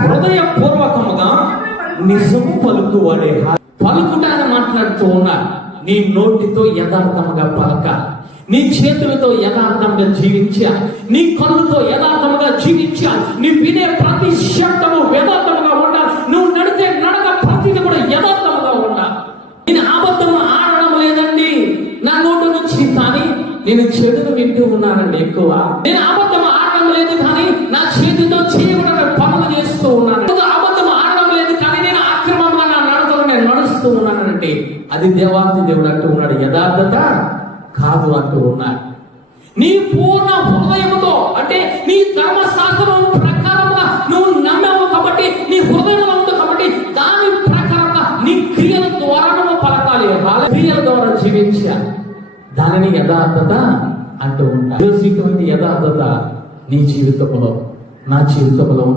హృదయపూర్వకముగా నిజము పలుకువాడే. పలుకుటాన్ని మాట్లాడుతూ ఉన్నారు. నీ నోటితో యథార్థముగా పలక, నీ చేతులతో యథార్థంగా జీవించాలి, నీ కళ్ళుతో యథార్థముగా జీవించాలి, నీ వినే ప్రతి శబ్దము యథార్థముగా ఉండాలి, నువ్వు నడితే నడక ప్రతిది కూడా యథార్థముగా ఉండాలి. నేను అబద్ధము ఆడడం లేదండి నా నోటి నుంచి, కానీ నేను చెడును వింటూ ఉన్నానండి ఎక్కువ. నేను అబద్ధం ఆడడం లేదు కానీ నా చేతితో చేయకుండా పనులు చేస్తూ ఉన్నాను. అబద్ధం ఆడడం లేదు కానీ నేను అక్రమంగా నా నడకలు నేను నడుస్తూ ఉన్నానంటే అది దేవాది దేవుడు అంటూ ఉన్నాడు. యథార్థత కాదు అంటూ ఉన్నాడు. నీ పూర్ణ హృదయంతో, అంటే నీ ధర్మశాస్త్రం ప్రకారంగా నువ్వు నమ్మావు కాబట్టి, నీ హృదయంలో ఉంది కాబట్టి దాని ప్రకారంగా నీ క్రియల ద్వారా నువ్వు పలకాలి, క్రియల ద్వారా జీవించాలి. దానిని యథార్థత అంటూ ఉంటారు. ఇటువంటి యథార్థత నీ జీవితంలో, నా జీవితంలో